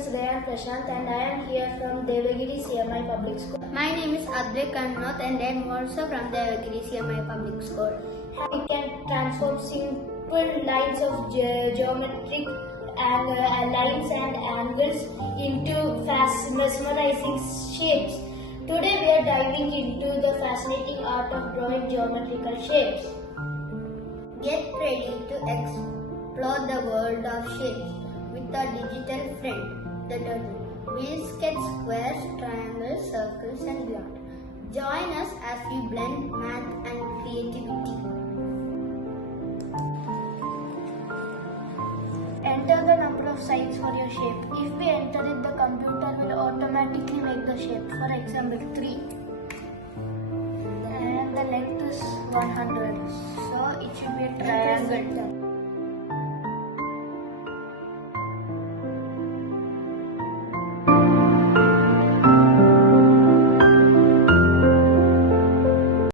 is Rayan Prashant and I am here from Devagiri CMI Public School. My name is Advik Kannoth and I am also from Devagiri CMI Public School. We can transform simple lines of geometric lines and angles into mesmerizing shapes. Today we are diving into the fascinating art of drawing geometrical shapes. Get ready to explore the world of shapes with a digital friend, the Turtle. We'll sketch squares, triangles, circles and beyond. Join us as we blend math and creativity. Enter the number of sides for your shape. If we enter it, the computer will automatically make the shape. For example, 3. And the length is 100. So it should be a triangle.